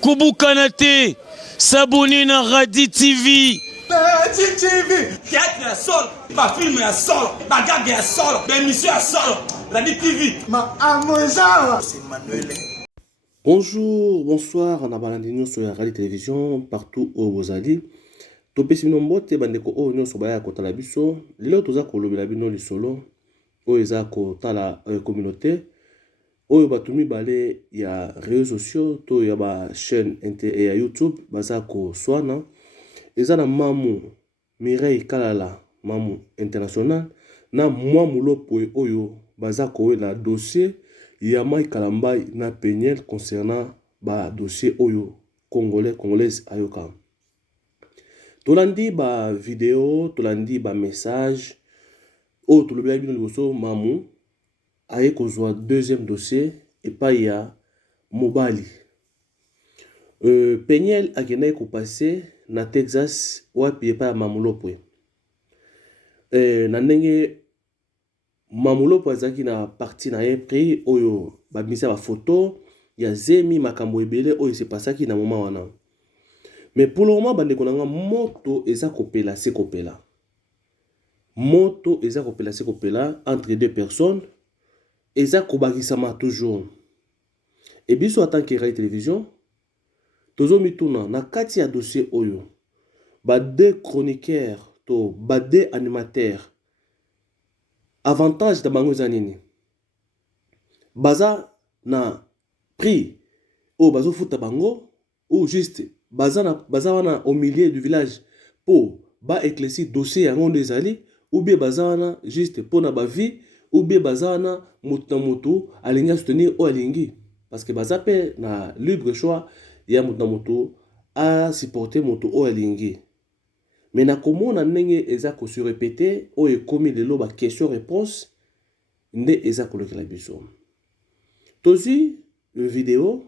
Kubu Kanate, Sabuni na Radi TV. Théâtre ya solo, ba film ya solo, ba gag ya solo, ba émission ya solo, Radi TV. C'est Manuel. Bonjour, bonsoir, on a balandino sur la radio télévision partout où vous allez. Topesi nombote bandeko o nyonso baya kotala biso. Lelo toza kolobela bino lisolo o eza kotala communauté oyo bato mibale ya réseaux sociaux to ya ba chaîne ya YouTube baza ko swana eza na Mamu Mireille Kalala Mamu International na mwa mulopo oyo baza kowela dossier ya Mike Kalambai na Peniel concernant ba dossier oyo congolaise ayoka. Tolandi ba vidéo, tolandi ba message o tolobela bino liboso Mamu aye kozwa deuxième dossier et pas ya mobali. Peniel akendaki kopase na Texas wapi epa ya Mamulopwe. Na ndenge Mamulopwe azaki na parti na ye pri oyo bamisa ba photo ya zemi makambo ebele oyo se pasaki na moment wana. Mais pour le moment bandeko nanga moto eza kopela se kopela. Moto eza kopela se kopela entre deux personnes eza kobakisama toujours. Et biso en tant que radio télévision tozo mituna na kati ya dossier oyo ba deux chroniqueurs to ba deux animateurs avantage da bango eza nini baza na prix o bazo futa bango ou juste baza wana au milieu du village pour ba éclaircir dossier yango ndo ezali ou bien baza wana juste pour na ba vie ou bien baza wana moto na moto alingi soutenir o alingi parce que baza pe na libre choix ya moto na moto a supporter moto o alingi. Mais na komona ndenge eza ko se répéter o ekomi lelo ba question réponse nde eza kolokela biso. Tozi vidéo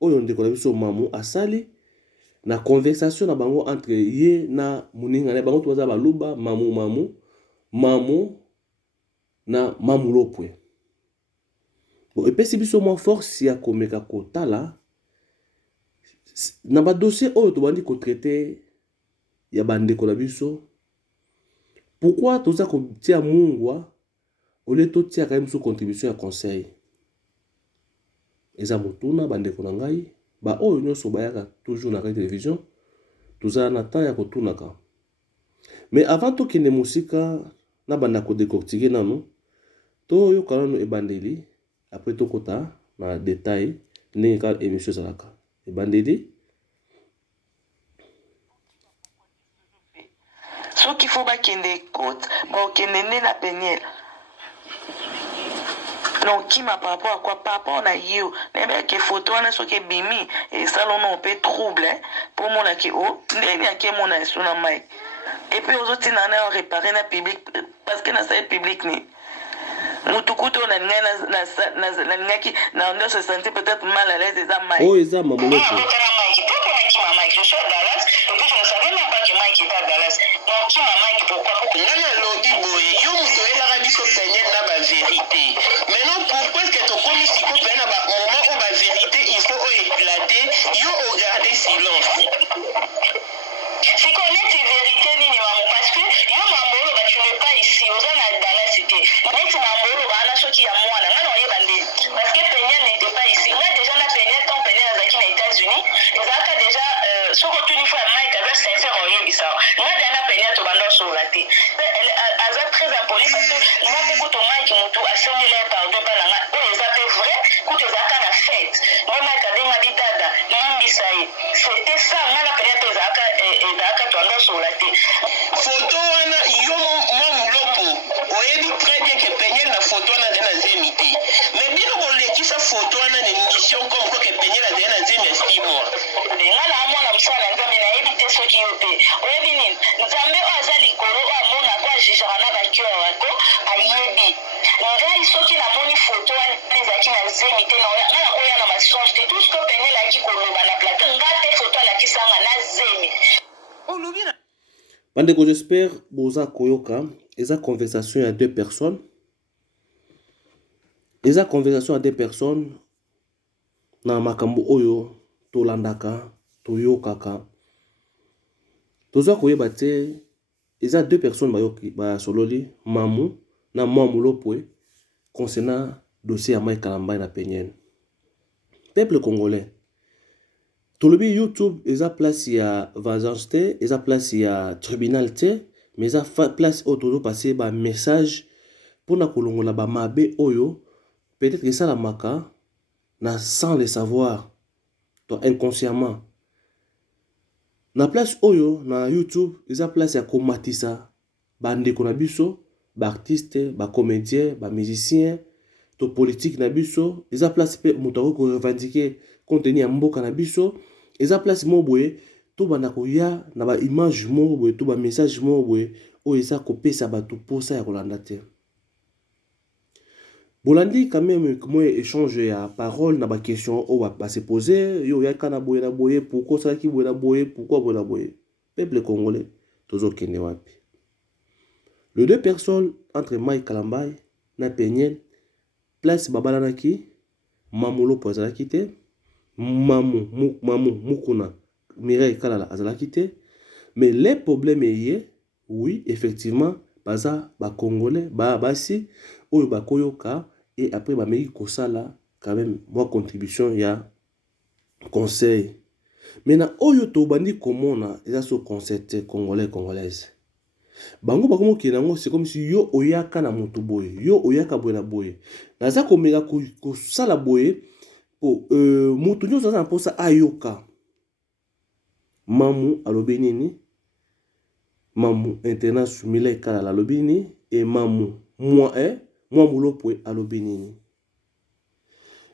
oyo ndeko na biso Mamu asali na conversation na bango entre ye na muninga na bango toza baluba Mamu na Mamulopwe. Bon, epesi biso mwa force ya komeka kotala na ba dossier oyo tobandi ko traiter ya bandeko na biso. Pourquoi toza ko tia mungwa ole to tia ka biso contribution ya conseil. Eza motuna bandeko na ngai ba oyo nyonso bayaka toujours na radio télévision toza na temps ya kotunaka. Mais avant to kende musika na banda ko décortiquer nanu to yo kalano ebandeli après to kota na détail ndenge ka émission zalaka ebandeli so qu'il faut bakende côte bon kende na Peniel. Donc qui m'a par rapport à quoi par rapport à yo mais que photo na so ke bimi et ça l'on peut trouble pour mon ki o ndeni ake mona suna mai et puis aux autres na réparer na public parce que na ça public ni mutukuto na ngaki na ndo se sentir peut-être mal à l'aise za mai oh eza Mamulopwe. Je suis à Dallas et puis je ne savais même pas que Mike était à Dallas. Donc qui m'a Mike pourquoi nana lodi boye yo muto elaka biso Peniel na ba vérité. Maintenant pourquoi est-ce que to komi siko pena ba moment où ba vérité il faut éclater yo garder silence. C'est connaître ces vérités nini maman parce que yo mamolo ba tu n'es pas ici aux na Dallas c'était. Net mamolo ba na soki ya mwana ngana oye bande parce que Peniel n'était pas ici. Là déjà na Peniel ton Peniel azaki na États-Unis. Ezaka déjà sur une fois Mike avait sincère en yebisa. Nga dana Peniel to bando so raté. Aza très impoli parce que nga te ko to Mike mutu asoni le pardon pa nga o ezaka vrai ko to zaka na fête. Nga Mike adenga bidada yibisa ye. C'était ça nga na Peniel to zaka ezaka to bando so raté. Photo wana yo Mamulopwe oyebi très bien que Peniel na photo wana na zemité. Mais bino ko lekisa photo wana ni mission comme quoi que Peniel a na zemi estimo. Nga na mwana msana nzambe na yebi te soki yo te. Oyebi nini? Nzambe o aza likolo o amona kwa jijara na bakio wako ayebi. Ngai soki na moni photo wana ezaki na zemi te na oya na mensonge te tout ce que Peniel aki koloba na plateau nga te photo alakisanga na zemi. Bandeko, j'espère boza koyoka eza conversation ya deux personnes eza conversation à des personnes na makambo oyo tolandaka toyokaka toza koyeba te eza deux personnes basololi mamu na mwa mulopwe concernant dossier ya Mike Kalambai na Penyene. Peuple congolais tolobi YouTube eza place ya vengeance te, eza place ya tribunal te, mais eza place oyo tozo passer ba message pona kolongola ba mabe oyo peut-être que ça la maka na sans le savoir, toi inconsciemment. Na place oyo na YouTube eza place ya komatisa bandeko na biso, ba artiste, ba comédien, ba musicien, to politique na biso, eza place pe moto ko revendiquer contenu ya mboka na biso, eza place mo boye to bana ko ya na ba image mo boye to ba message mo boye o eza ko pesa ba to posa ya kolanda te. Bolandi quand même comment échange ya parole na ba question o va se poser yo ya kana boye na boye pourquoi ça qui boye na boye pourquoi boye na boye. Peuple congolais tozo kende wapi. Les deux personnes entre Mike Kalambai na Penyene place babalanaki mamulo pozalaki te mamu mukuna Mireille Kalala azalaki te mais les problèmes est oui effectivement baza ba congolais ba basi oyo bakoyoka et après ba meki kosala quand même moi contribution ya conseil maintenant oyo to bandi komona eza so concept congolais congolaise bango bakomo kirango c'est comme si yo oyaka na moto boye yo oyaka boye na boye naza komeka kosala boye po moto nyonso aza na posa ayoka mamu alobi nini mamu international Mireille Kalala alobi nini et mamu moi mulopwe alobi nini.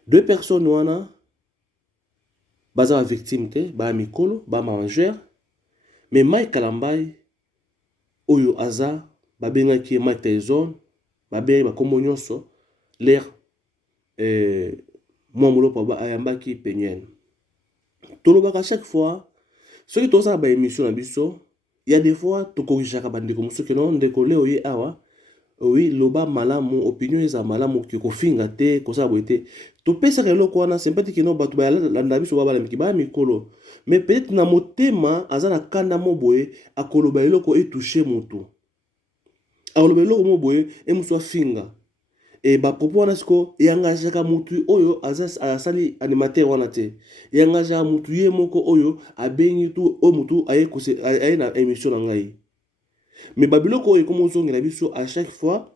Deux personnes wana baza ba victime te ba mikolo ba mangeur mais Mike Kalambai oyo aza babengaki Mike Tyson babengi bakombo nyonso l'air mwa mulopwe ayambaki Penyene. Tolobaka chaque fois soki tozala ba émission na biso il y a des fois to corrigeaka bandeko mosuki non ndeko leo ye awa oui loba malamu opinion eza malamu ki kofinga te kosala boye te to pesa eloko wana sympathique no bato ba landa biso ba balamiki ba mikolo mais peut-être na motema azana kanda mo boye akoloba eloko e toucher moto akoloba eloko mo boye e muso finga et ba propos wana siko yangajaka mutu oyo asali animateur wana te yangajaka mutu ye moko oyo abengi tu o mutu aye na émission na ngai mais babiloko oyo comme ozongela biso à chaque fois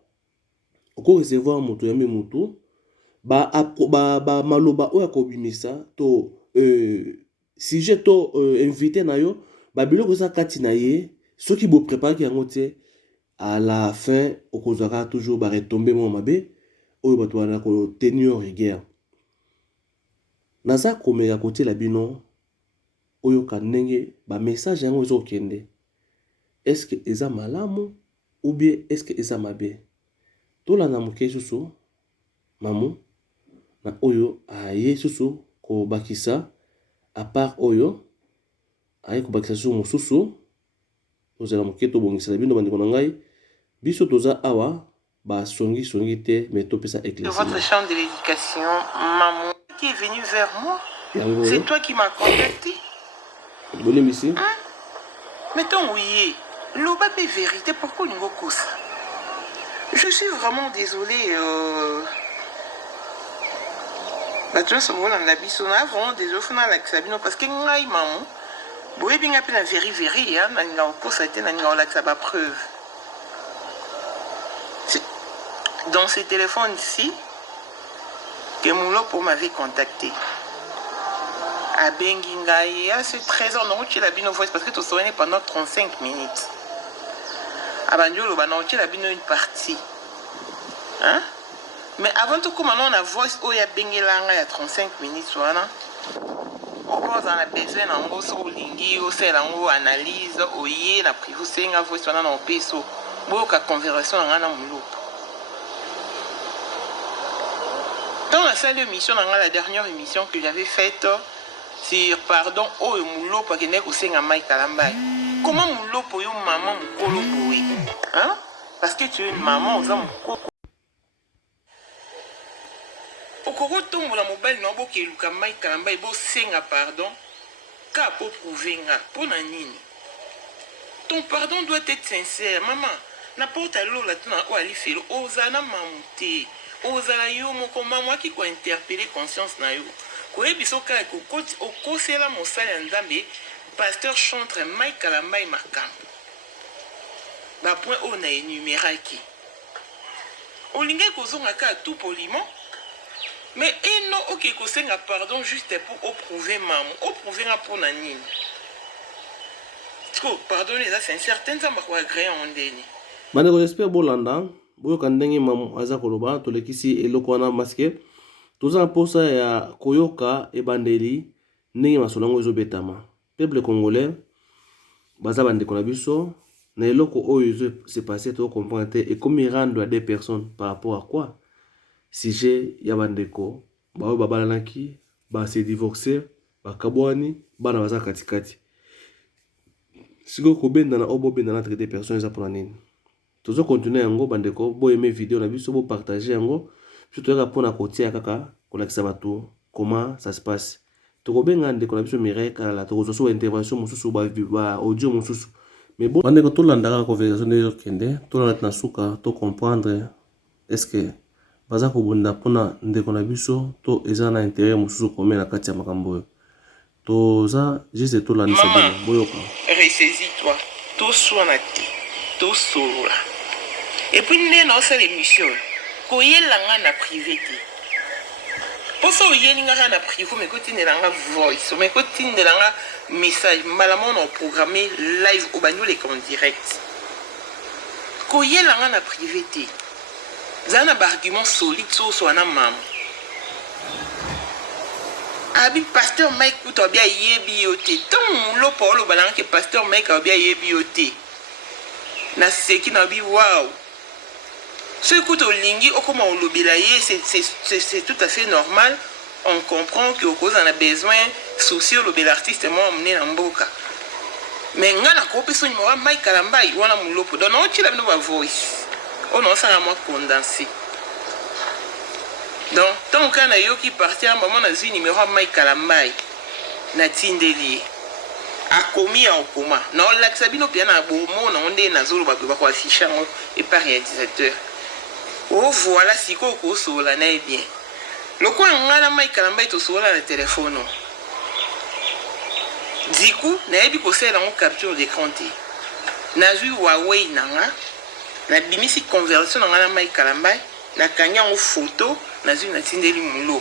ko recevoir mutu ya mutu ba maloba oyo akobimisa to sujet to invité na yo babiloko za kati na ye soki bo préparer yango te à la fin okozaka toujours ba retomber mo mabe oyo bato wana ko tenir rigueur naza komeka côté la bino oyo kanenge ba message yango zo kende est-ce que eza malamu ou bien est-ce que eza mabe tola na moke susu mamu na oyo aye susu ko bakisa à part oyo aye ko bakisa susu mosusu ozela moke to bongisa bino bandiko na ngai biso toza awa ba songi te mais to pesa éclaircissement. De votre chambre de l'éducation, maman qui est venue vers moi. C'est toi qui m'as contacté. Bonne ici. Mettons oui. L'oba est vérité pourquoi nous go ça. Je suis vraiment désolée. Bah tu vois ce moment dans la bisona vraiment désolée dans la Sabino parce que ngai maman. Boye bien appelé la véri hein, na ko ça été na la ba preuve. Dans ce téléphone ici, que Moulopo m'avait contacté. À Bengingaï, c'est 13 ans, non, tu l'as bien voix parce que tu soigné pendant 35 minutes. À Bandiolo, tu l'as bien une partie. Hein? Mais avant tout, comme on a voix, il y a Bengilanga, il y a 35 minutes, voilà. On a besoin d'un gros sur l'ingui, on sait l'ango analyse, on y est, la privé, c'est une voix, on a un peso. Beaucoup de conversation, on a un Moulopo. Dans la salle d'émission, dans la dernière émission que j'avais faite sur pardon, oh Moulo pour qu'il n'ait aussi un Mike Kalambai. Comment Moulo pour une maman Moulo pour hein? Parce que tu es une maman, on okoko tombo na mobali na boke luka mai kalamba ebo senga pardon ka po prouver nga po na nini. Ton pardon doit être sincère, maman. N'importe alors là tu na o ali felo ozana mamuté. Ozala yo moko maman qui ko interpeller conscience na yo. Ko ebiso ka ko okosela mosala nzambe pasteur chantre mai kalamba makambo. Ba point on a énuméraki. Olinga kozonga ka tout poliment. Mais il n'a aucun conseil à pardon juste pour prouver maman. Prouver pour nani. Pardon, c'est un certain temps pour agréer en déni. Bandeko j'espère bolanda. Boyo kandengi mamu aza koloba tolekisi eloko wana maske. Toza posa ya koyoka ebandeli ndenge masolango ezobetama. Peuple congolais baza bandeko na biso na eloko oyo se passé to comprendre et comme rendre à des personnes par rapport à quoi? Sujet ya bandeko baoyo babalanaki ba se divorcer bakabwani bana baza katikati siko kobenda na obobenda na traiter personnes za pour nini tozo continuer yango bandeko bo aimer vidéo na biso bo partager yango surtout ka pona kotia kaka kolakisa bato comment ça se passe tokobenga ndeko na biso Mireille kala tokozo so intervention mususu ba audio mususu mais bon bandeko to landaka conversation de kende to na suka to comprendre est-ce que baza kobunda pona ndeko na biso to eza na intérêt mususu komena kati ya makambo oyo toza juste to landisa bino boyoka ressaisis-toi to soana te to solola et puis nde na osala émission koyelanga na privé te poso oyelinga na privé mais kotindelanga voice mais kotindelanga message malamu na programmer live au banyoleka en direct koyelanga na privé te zana ba argument solide so na maman abi pasteur Mike kuto bia yebi yote ton lo polo balan que pasteur Mike bia yebi yote na seki na bi wow ce kuto lingi okoma olobela ye c'est tout à fait normal. On comprend que cause on a besoin souci le l'artiste moi emmener na mboka mais ngana ko peso ni wa Mike kalamba wana mulopo donc on tira no voice on a ça à moi condensé. Donc, tant qu'on a yo qui partit à un moment dans une numéro Mike Kalambai, na tindeli, a commis en coma. Non, l'axabino piano à bon mot, on est na zolo babu bakwa affichant et par réalisateur. Oh voilà si koko sola na bien. Le quoi ngala Mike Kalambai to sola le téléphone. Du coup, na ebi ko sela on capture d'écran té. Na ju Huawei nanga. Na bimisi conversion ngala Mike Kalambai, na kanya en photo. Nazu na tindeli mulo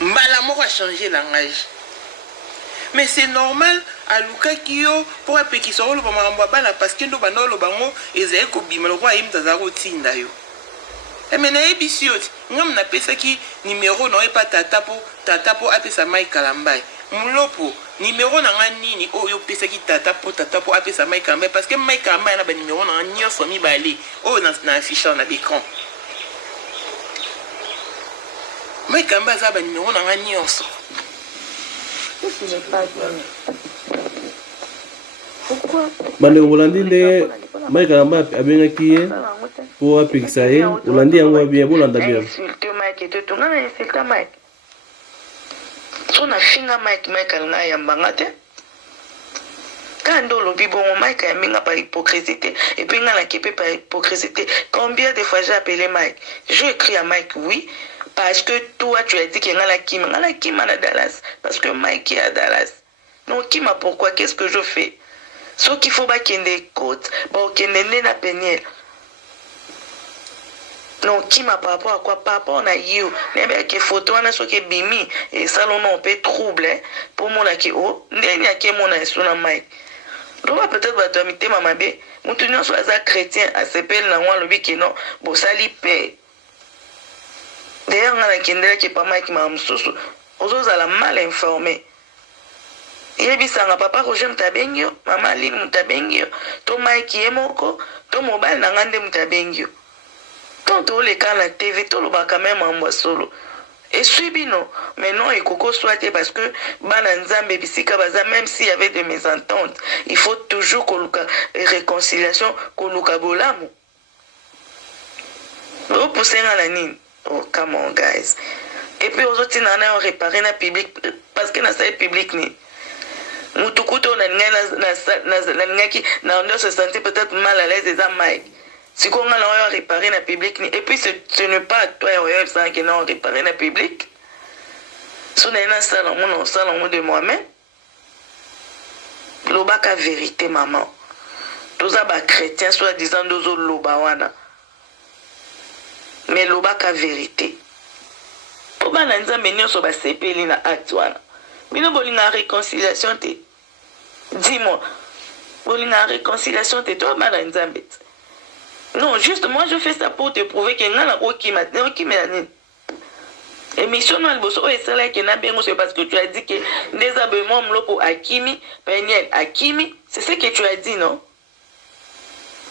mbala moko a changer langage mais c'est normal à luka kiyo pour apekisa lo ba makambo bana parce que ndo banolo bango ezai ko bima lo kwa imta za ko tinda yo mais na ebisiot ngam na pesa ki numéro no e pa tata po apesa Mike Kalambai mulopo numéro na nini oyo pesa ki tata po apesa Mike Kalambai parce que Mike Kalambai na ba numéro na nyonso mi balé o na affichant na l'écran. Mike Kamba za ba numéro na ngani onso. Pourquoi? Bande Olandi nde Mike Kamba abengaki ye po apikisa ye Olandi yango bien bolanda bien. Insulte Mike te tunga na insulte Mike. Tuna finga Mike alanga yambanga te. Quand on lobby bon Mike a mis par hypocrisie et puis on a képe par hypocrisie. Combien de fois j'ai appelé Mike? Je écris à Mike oui. Parce que toi, tu as dit qu'il y a la Kim à Dallas. Parce que Mike est à Dallas. Donc, Kim, pourquoi? Qu'est-ce que je fais? Ce qu'il faut pas qu'il y ait des côtes, qu'il y ait des péniels. Donc, Kim, par rapport à quoi? Par rapport à you. Il y a des photos, on a ce qui est bimi. Et ça, on peut troubler. Pour moi, qui oh, il y a qui mon sur la Mike. Donc, peut-être, va te mettre ma bé. Mon tenir sur les chrétiens, à s'appelle dans le but qui non, bon, ça lui paye. D'ailleurs, on a un qui pas Mike Mamsoso. Aux autres, elle a mal informé. Il dit ça, papa, que j'aime ta bengio, maman, lit ta bengio, ton Mike est moko, ton mobile n'a rien ta bengio. Quand tous les cas, la TV, tout le bas quand même en bois solo. Et suivi non, mais non, et Coco soit parce que Bananzambe, Bissika Baza, même s'il y avait des mésententes, il faut toujours qu'on réconciliation, qu'on nous cabolamo. Vous poussez à la nine. Oh, come on, guys. et puis aux autres on a réparé na public parce que na salle public ni mutukuto na ngaki na on se sentir peut-être mal à l'aise des Mike si qu'on a réparé na public ni et puis ce n'est pas toi ça qui n'a réparé na public si on a un salon de moi-même lobaka vérité maman tous les chrétiens soi-disant dozo lobawana mais lobaka vérité pour bana nzambe nyonso basepeli na acte wana bino bolinga réconciliation te dis-moi bolinga réconciliation te toi bana nzambe non juste moi je fais ça pour te prouver que ngana okima nini émission na liboso oyo esalaki na bengo c'est parce que tu as dit que désablement mloko akimi Peniel akimi c'est ce que tu as dit non.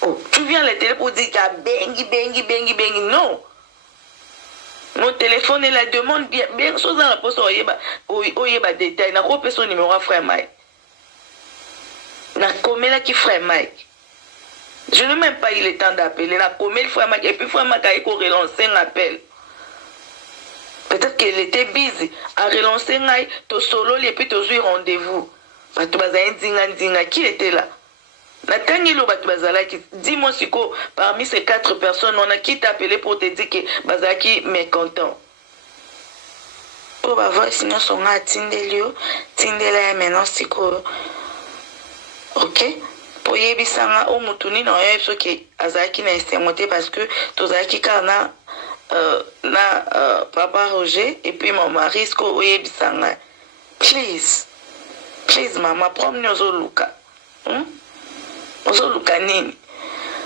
Oh, tu viens à la télé pour dire qu'il bengi non. Mon téléphone et la demande bien chose dans la poste oyeba détail na ko son numéro à frère Mike na komela qui frère Mike je n'ai même pas eu le temps d'appeler na komela frère Mike et puis frère Mike a relancé un appel peut-être qu'elle était busy à relancer ngai to solo et puis to jouer rendez-vous bato bazali ndinga qui était là Nathangi lo bato bazalaki dis-moi siko parmi ces 4 personnes on a qui t'a appelé pour te dire que bazaki mécontent pour ba voice non songa tindelio tindela maintenant siko OK pour yebisanga o mutuni na yo soki azaki na estemote parce que tozaki kana papa Roger et puis mon mari siko oyebisanga please maman promène aux luka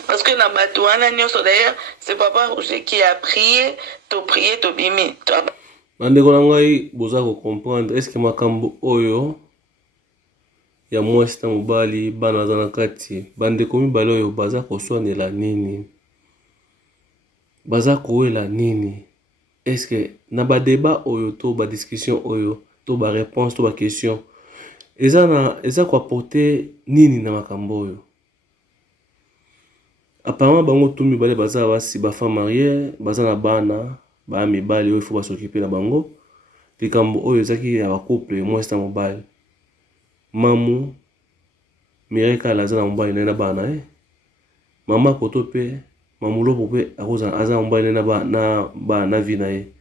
parce que dans Batouana, d'ailleurs, c'est Papa Roger qui a prié, to bimi. Bandeko na ngai boza ko comprendre est-ce que makambo oyo ya mwasi na mobali bana za na kati bandeko mibale oyo baza ko soanela nini baza koela nini est-ce que na ba débat oyo to ba discussion oyo to ba réponse to ba question eza ko apporter nini na makambo oyo. Apparemment bango tout mibale baza basi ba femme mariée baza na bana ba mibali oyo faut ba s'occuper na bango likambo oyo ezaki ya ba couple mwasi na mobali mamu mireka laza na mobali na bana mama poto pe mamulo pope akoza aza mobali na bana vie na ye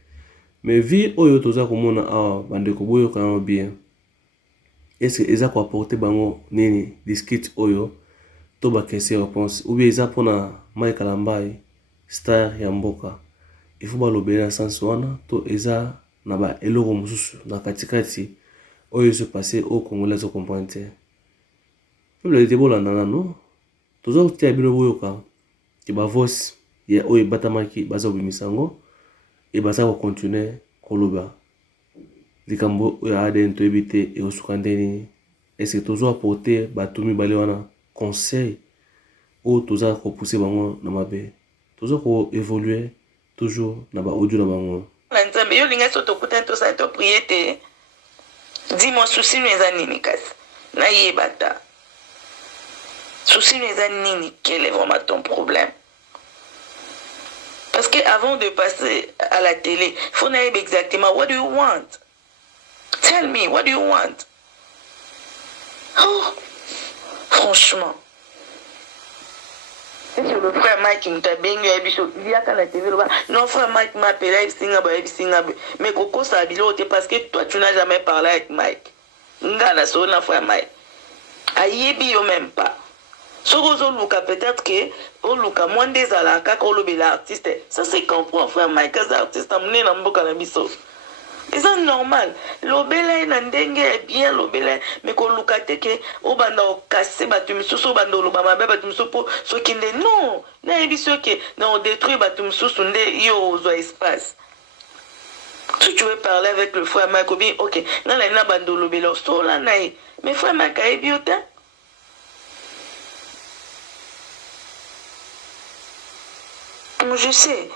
mais vie oyo toza komona awa bandeko boyo kana bien est-ce que eza ko apporter bango nini discute oyo to ba question réponse ou bien eza pona Mike Kalambai star ya mboka il faut ba lobela na sens wana to eza na ba eloko mususu na katikati oyo se passer au Congolais zo comprendre peuple de bolanda no tozo tia bino boyoka ki ba voice ya oyo batamaki bazo bimisango et baza ko continuer koloba likambo ya aden to ebite e osukandeni est-ce que tozo apporter batumi bale wana conseil ou toza ko pousser bango na mabe tozo ko évoluer toujours na ba audio na bango la nzambe yo linga soto kutanto sa to prier te dis-moi souci nous nini kasi na yebata souci nous nini quel est vraiment ton problème parce que avant de passer à la télé faut naïb exactement what do you want. Tell me, what do you want? Oh, franchement. C'est sur le frère Mike qui m'a bien il y a quand la TV non, frère Mike m'a appelé, mais Coco ça a dit parce que toi tu n'as jamais parlé avec Mike. Ngana so na frère Mike. Ayebi yo même pas. Sorozo Luka peut-être que au Luka moins des alaka ko lo bela artiste. Ça c'est comprend frère Mike, les artistes amené na mboka na biso. C'est normal. L'obélé na ndenge est bien l'obélé mais ko lukate ke o banda o casser batumisusu banda lo ba mabe batumisusu po so kinde non na ebiso ke na o détruire batumisusu nde yo ozo espace. Si tu veux parler avec le frère Mike bien OK na la na banda l'obélé so la na mais frère Mike a biota je sais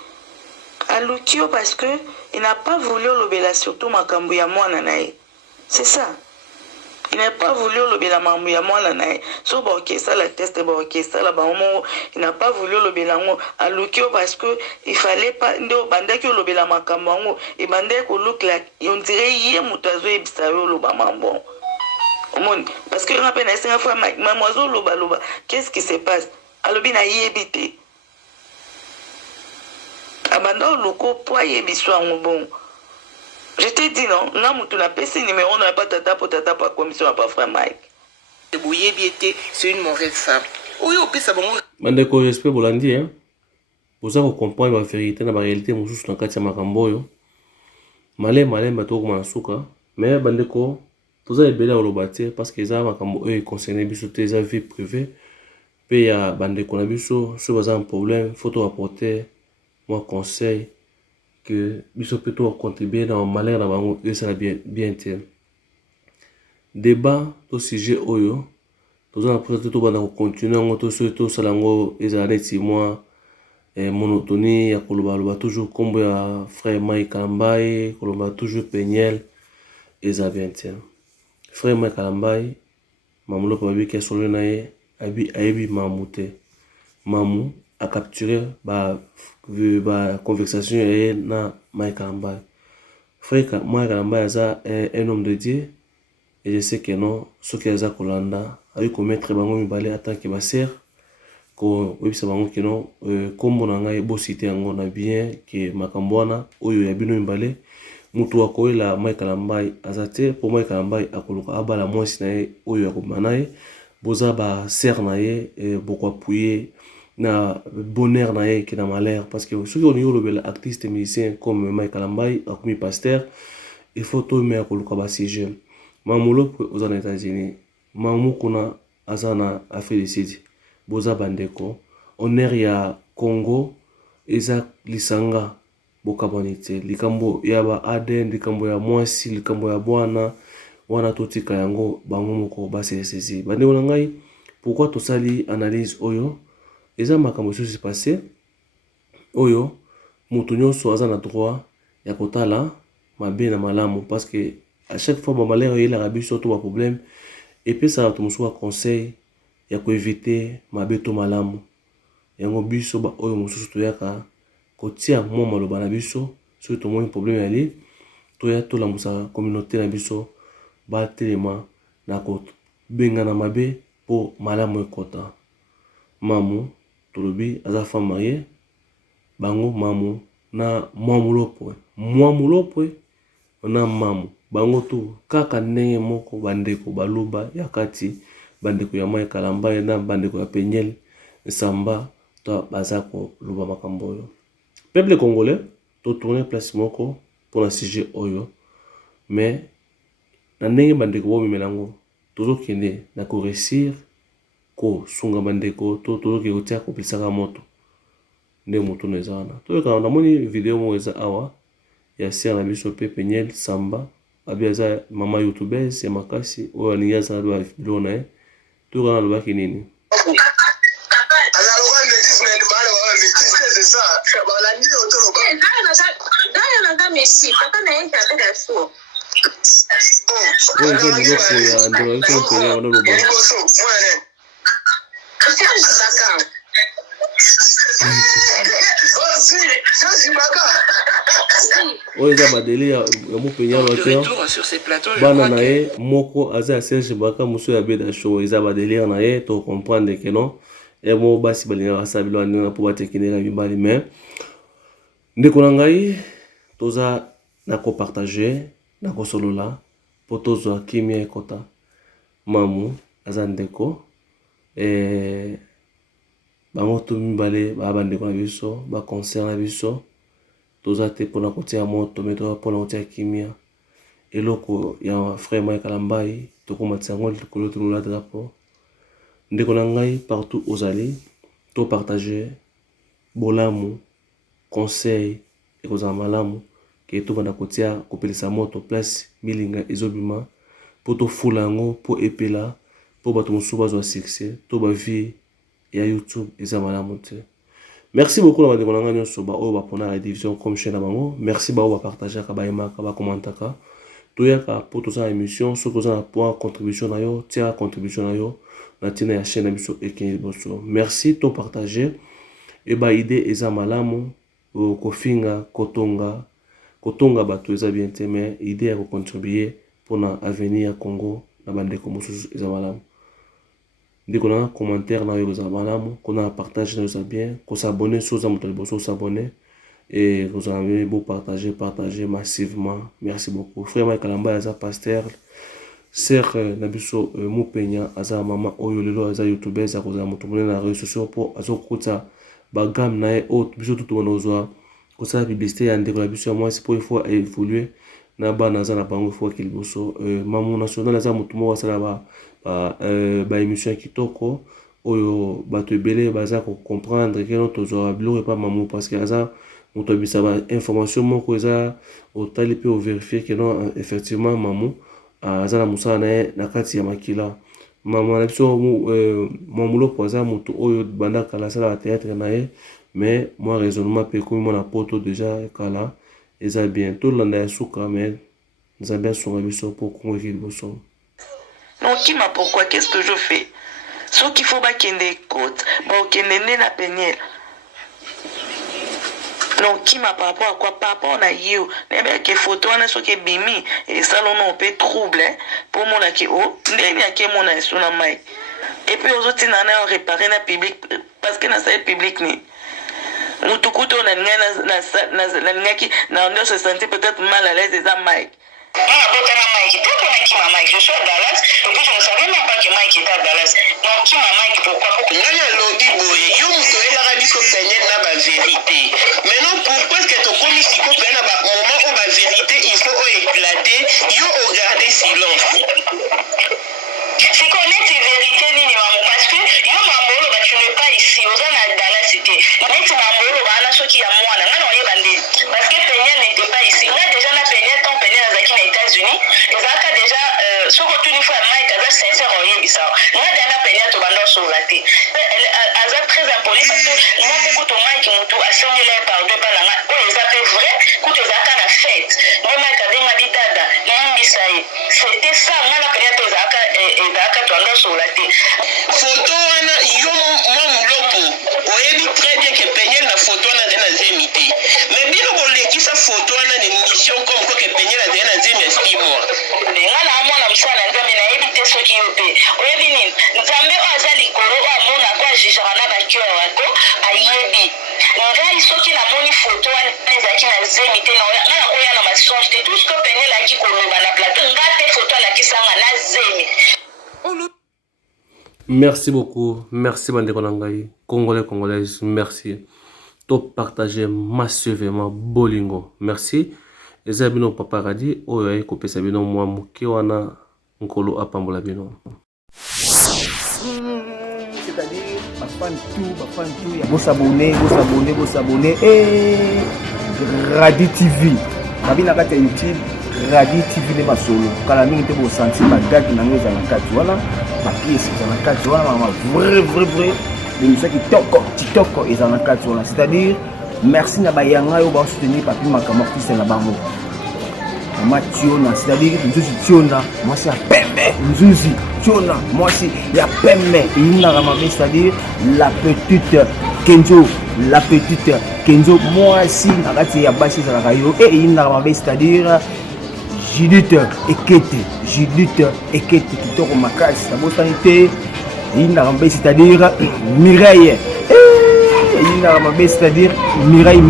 à Lukio parce que il n'a pas voulu l'obéla surtout makambu ya mwana nae. C'est ça. il n'a pas voulu lobela mambo ya mwana na ye so bakesala teste bakesala bango il n'a pas voulu lobela ngo aluki yo parce que il fallait pas nde obandaki olobela makambo yango ebandaki kolukela on dirait ye moto azoyebisa yo oloba mambo omoni parce que nga mpe na esenga fois mamo azolobaloba qu'est-ce qui se passe alobi nayebi te abanda oloko po ayebi so yango bongo. Je t'ai dit non, nga mutu na pesi numéro on n'a pas tata pour commission pas frère Mike. C'est une mauvaise femme. Oui, au pire ça bon. Bandeko j'espère bolandi hein. Boza ko comprendre la vérité na ba réalité mususu na kati ya makambo oyo. Malé bato ko masuka, mais bandeko toza ebele oloba te parce que za makambo oyo concerné biso te za vie privée. Pe ya bandeko na biso so baza un problème, faut to apporter moi conseil que biso plutôt contribuer dans le malheur dans bango et ça bien te débat au sujet oyo toza na peut-être to bana continuer ngo to surtout salango ezaleti moi monotonie ya koloba toujours kombo ya frère Mike Kalambai koloba toujours Peniel eza bien te frère Mike Kalambai mamulo pa bi ke solo na ye abi ayebi mamute mamu a capturé ba conversation et na Mike Kalambai. Frère Mike Kalambai aza un homme de Dieu et je sais que non ce qui aza kolanda a eu commettre bango mibale en tant que ba sœur ko webisa bango que non kombo na ngai bo cité yango na bien que makambwana oyo ya bino mibale mutu akoela Mike Kalambai azate pour Mike Kalambai akoluka abala mwasi na ye oyo akomana ye boza ba sœur na ye beaucoup appuyer na bonheur na ye qui na malheur parce que ceux qui ont eu le artiste musicien comme Mike Kalambai comme pasteur il faut tout mettre au cas sujet mamulo aux États-Unis mamu kuna azana Afrique du Sud boza bandeko honneur ya Congo eza lisanga bokabonite likambo ya ba aden likambo ya mwasi likambo ya bwana wana totika yango bango moko basesesi bandeko na ngai pourquoi to sali analyse oyo eza makambo se passé oyo mutu nyonso aza na droit ya kotala mabe na malamu parce que à chaque fois malheur il a biso to ba problème et puis ça to musuka conseil ya ko éviter mabe to malamu yango biso ba oyo mususu to yaka kotia mo maloba na biso so to mo problème ali to ya to la musa communauté na biso ba telema na ko benga na mabe po malamu ekota mamu tolobi aza femme mariée bango mamu na mwamulopwe na mamu bango tu kaka ndenge moko bandeko baluba ya kati bandeko ya Mike Kalambai na bandeko ya Peniel Samba to bazako luba makambo oyo peuple congolais to tourner place moko pour un sujet oyo mais na ndenge bandeko bo mimelango tozokende na ko réussir ko sunga bandeko to ke utia ko pisaka moto nde moto nezana to ka na moni video mo eza awa ya sia na biso pe Peniel Samba abiaza mama youtubers ya makasi o aniya za lwa bilona to ka na lwa kinini Oza badeli ya mupenya lote bana na ye moko aza Serge Baka muso ya beda show eza badeli na ye to comprendre que non et mo basi balinga basabilo ndinga po batekinela bibali mais ndeko na ngai toza na ko partager na ko solola po tozo kimia ekota mamu aza ndeko bango to mibale ba bandeko na biso ba concert na biso toza te pona kotia moto mais toza pona kotia kimia eloko ya frère Mike Kalambai tokomatisa ngo likolo tolola drapeau ndeko na ngai partout ozali to partager bolamu conseil ekozala malamu ke to bana kotia kopelisa moto place milinga ezobima po to fula yango po epela po bato mosusu bazwa succès to ba vie ya YouTube eza malamu te. Merci beaucoup na bandeko na ngai nyonso ba oyo bapona la division comme chaîne na bango. Merci ba oyo ba partager ka ba aimaka ba commentaka toyaka pour tous en émission sur tous en point contribution na yo tia contribution na yo na tina ya chaîne biso ekeni boso. Merci to partager et ba idée eza malamu kofinga kotonga bato eza bien te mais idée ya ko contribuer pour na avenir ya Congo na bande ko mosusu eza malamu. Ndiko na commentaire na yo eza malamu ko na partage na yo eza bien ko s'abonner sur za moto boso s'abonner et vous avez beau partager massivement. Merci beaucoup. Frère Mike Kalamba aza pasteur sœur Nabiso Mupenya aza mama oyo lelo aza youtuber za koza moto mona na réseaux sociaux pour azokutsa bagam na autre biso tout bonozwa ko sa publicité ya ndeko la biso moi c'est pour il faut évoluer na bana za na bango faut qu'il boso maman national aza moto mo wasala ba émission kitoko oyo bato ebele baza ko comprendre que notre zo ablo pas maman parce que aza moto bisaba information moko eza otali pe o vérifier que non effectivement maman azala musana na kati ya makila maman na biso mamulo poza moto oyo banda kala sala théâtre na ye mais moi raisonnement pe comme mon apoto déjà kala eza bien tout landa ya suka mais nous bien son biso pour convaincre boso. Non qui m'a pourquoi qu'est-ce que je fais? Ce qu'il faut ba kende côte, ba kende na penyel. Non, qui m'a par rapport à quoi papa on a eu mais que photo on a ce que bimi et ça on peut trouble pour mon qui oh ndeni a que mon a sur la mic et puis aux autres on réparer na public parce que na salle public ni mutukuto na ngaki na on se sentir peut-être mal à l'aise des mic. Je suis à Dallas et puis je ne savais même pas que Mike était à Dallas. Donc qui m'a Mike pourquoi? Maintenant, pourquoi est-ce que tu commis si tu as un moment où la vérité, il faut éclater, il faut garder silence. C'est qu'on est vérité, parce que yo mamolo, tu n'es pas ici, aux gens dans la cité. Net mamolo, on a ce qui a moi, parce que Peña n'était pas ici. On a déjà la Peña, ton Peña dans les États-Unis, et ça a déjà, ce que tu nous fais, Mike, c'est sincère, on y est bizarre. On a déjà la Peña, tu vas dans sur la tête. Elle est très impoli parce que moi, beaucoup de Mike, tu as sonné là par deux par là. Oh, ils appellent vrai, quand ils attendent la fête. Moi, Mike, tu as dit dada, c'était ça, on a la Peña, tu as sur la tête. Photo, yo, moi, moulopo, oyebi très bien que Peña la photo, on a des imité. Mais bien, on l'a dit, sa photo, on a des missions comme quoi que Peña a des imité, moi. Merci beaucoup, merci bande konangai, congolaises, merci. Top partager massivement bolingo, merci. Ezabino paparadi oyo kopesa bino mwa muke wana nkolo apambola bino. C'est-à-dire bafan tout ya s'abonner et Radi TV. Babina kata YouTube Radi TV le masolo. Kala mingi te bo sentir ba gag na ngeza na kati wana, ba pièce na kati wana mama vrai. L'émission qui TikTok est en cas de c'est-à-dire merci na bayanga yo ba soutenir papi makama fils na bango. Mama Tiona, c'est-à-dire Nzuzi Tiona, moi c'est Pembe, Nzuzi Tiona, moi c'est ya Pembe, c'est-à-dire la petite Kenzo, moi aussi nakati ya basi za rayo et inaramabe c'est-à-dire Judith Ekete kitoko makasi na bosanité inaramabe c'est-à-dire Mireille. C'est-à-dire Mireille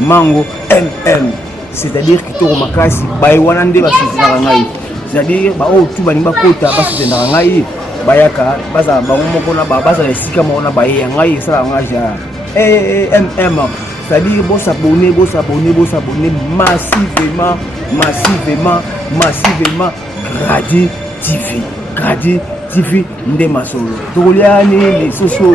Mango MM, c'est-à-dire que tu makasi baïwanande basoutenaka ngai, c'est-à-dire ba o tu baninga kota basoutenaka ngai bayaka baza bango moko na baza esika moko na baye ngai sala ngai ja MM, c'est-à-dire bon s'abonner massivement Radi TV nde masolo toliani les soso